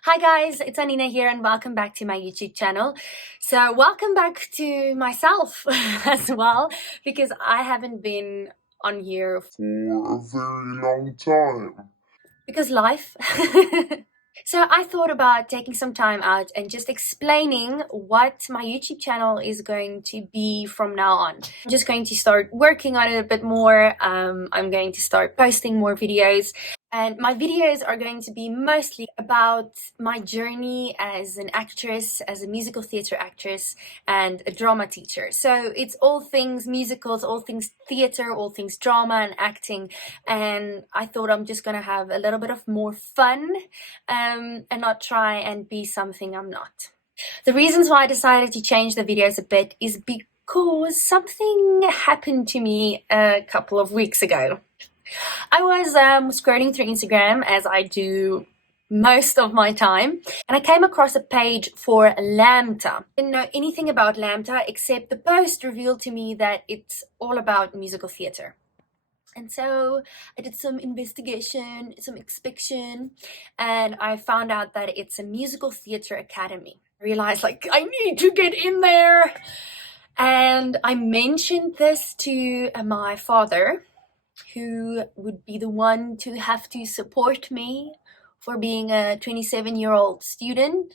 Hi guys, it's Anina here and welcome back to my YouTube channel. So welcome back to myself as well, because I haven't been on here for a very long time. Because life. So I thought about taking some time out and just explaining what my YouTube channel is going to be from now on. I'm just going to start working on it a bit more. I'm going to start posting more videos. And my videos are going to be mostly about my journey as an actress, as a musical theatre actress, and a drama teacher. So it's all things musicals, all things theatre, all things drama and acting. And I thought I'm just going to have a little bit of more fun and not try and be something I'm not. The reasons why I decided to change the videos a bit is because something happened to me a couple of weeks ago. I was scrolling through Instagram, as I do most of my time, and I came across a page for Lambda. Didn't know anything about Lambda except the post revealed to me that it's all about musical theatre. And so I did some investigation, some inspection, and I found out that it's a musical theatre academy. I realized, like, I need to get in there. And I mentioned this to my father, who would be the one to have to support me for being a 27-year-old student.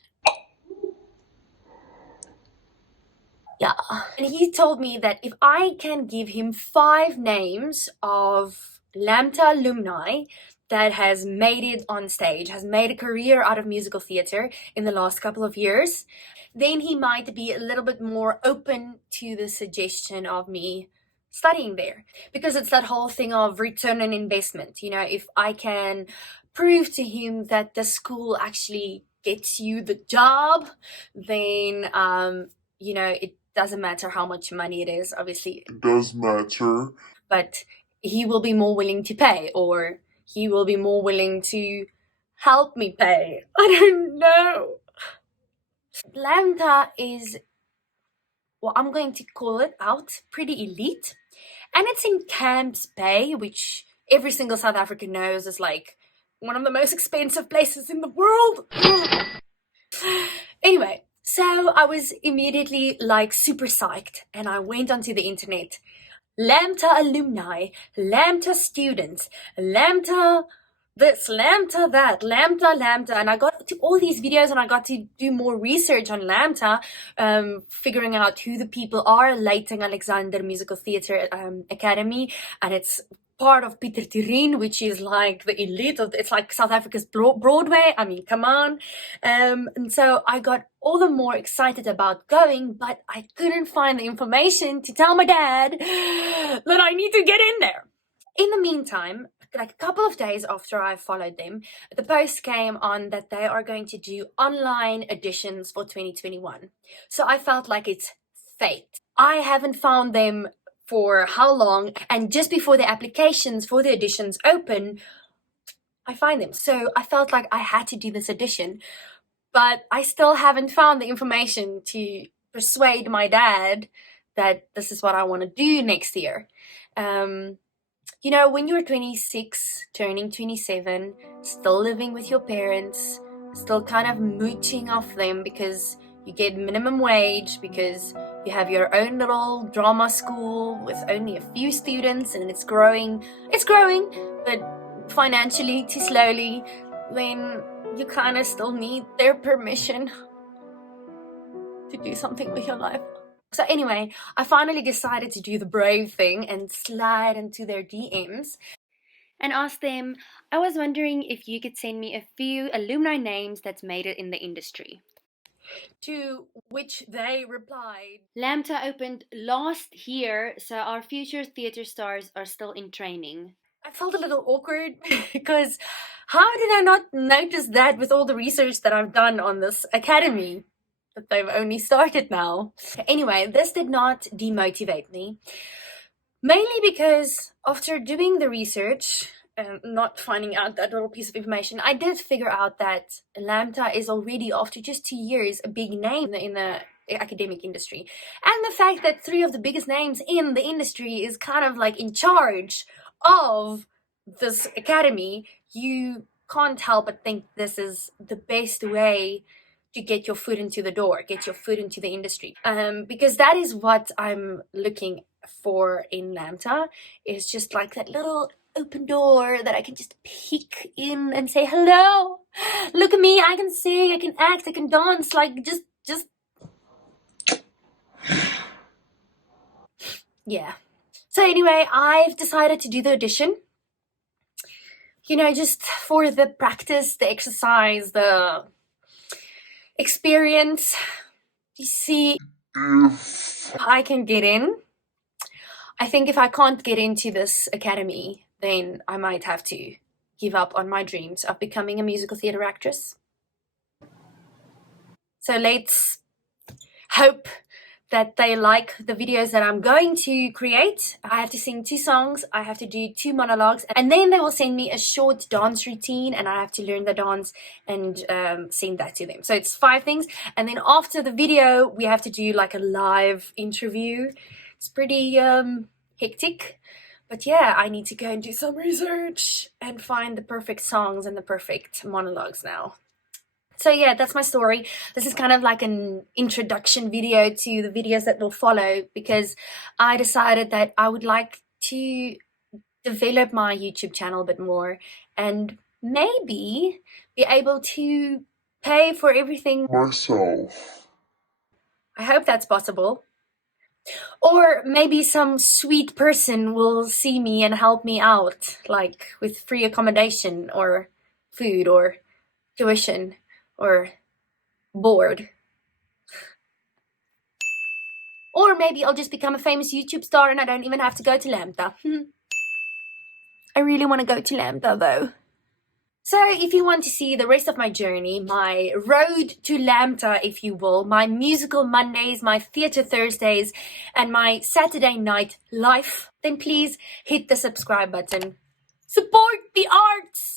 Yeah. And he told me that if I can give him 5 names of Lambda alumni that has made it on stage, has made a career out of musical theatre in the last couple of years, then he might be a little bit more open to the suggestion of me studying there. Because it's that whole thing of return on investment. You know, if I can prove to him that the school actually gets you the job, then it doesn't matter how much money it is. Obviously it does matter, but he will be more willing to pay, or he will be more willing to help me pay. I don't know. Lambda is, well, I'm going to call it out, pretty elite, and it's in Camps Bay, which every single South African knows is like one of the most expensive places in the world. Anyway, so I was immediately like super psyched, and I went onto the internet. Lambda alumni, Lambda students, Lambda this, Lambda that, Lambda, and I got to all these videos and I got to do more research on Lambda, figuring out who the people are. Leighton Alexander Musical Theatre Academy, and it's part of Pieter Turin, which is like the elite of, it's like South Africa's Broadway. I mean, come on. And so I got all the more excited about going, but I couldn't find the information to tell my dad that I need to get in there. In the meantime, like a couple of days after I followed them, the post came on that they are going to do online auditions for 2021. So I felt like it's fate. I haven't found them for how long, and just before the applications for the auditions open, I find them. So I felt like I had to do this audition, but I still haven't found the information to persuade my dad that this is what I want to do next year. When you're 26, turning 27, still living with your parents, still kind of mooching off them because you get minimum wage, because you have your own little drama school with only a few students and it's growing, but financially too slowly, then you kind of still need their permission to do something with your life. So anyway, I finally decided to do the brave thing and slide into their DMs and ask them, I was wondering if you could send me a few alumni names that's made it in the industry. To which they replied, Lambda opened last year, so our future theatre stars are still in training. I felt a little awkward because how did I not notice that with all the research that I've done on this academy? But they've only started now. Anyway, this did not demotivate me. Mainly because after doing the research and not finding out that little piece of information, I did figure out that Lambda is already, after just 2 years, a big name in the academic industry. And the fact that 3 of the biggest names in the industry is kind of like in charge of this academy, you can't help but think this is the best way to get your foot into the door, get your foot into the industry. Because that is what I'm looking for in Lambda, is just like that little open door that I can just peek in and say, hello, look at me, I can sing, I can act, I can dance, like just yeah. So anyway, I've decided to do the audition, just for the practice, the exercise, the experience. You see if I can get in. I think if I can't get into this academy, then I might have to give up on my dreams of becoming a musical theatre actress. So let's hope that they like the videos that I'm going to create. I have to sing 2 songs, I have to do 2 monologues, and then they will send me a short dance routine, and I have to learn the dance and sing that to them. So it's 5 things, and then after the video, we have to do like a live interview. It's pretty hectic, but yeah, I need to go and do some research and find the perfect songs and the perfect monologues now. So yeah, that's my story. This is kind of like an introduction video to the videos that will follow, because I decided that I would like to develop my YouTube channel a bit more and maybe be able to pay for everything myself. I hope that's possible. Or maybe some sweet person will see me and help me out, like with free accommodation or food or tuition or board. Or maybe I'll just become a famous YouTube star and I don't even have to go to Lambda. I really want to go to Lambda though. So if you want to see the rest of my journey, my road to Lambda, if you will, my musical Mondays, my theatre Thursdays, and my Saturday night life, then please hit the subscribe button. Support the arts!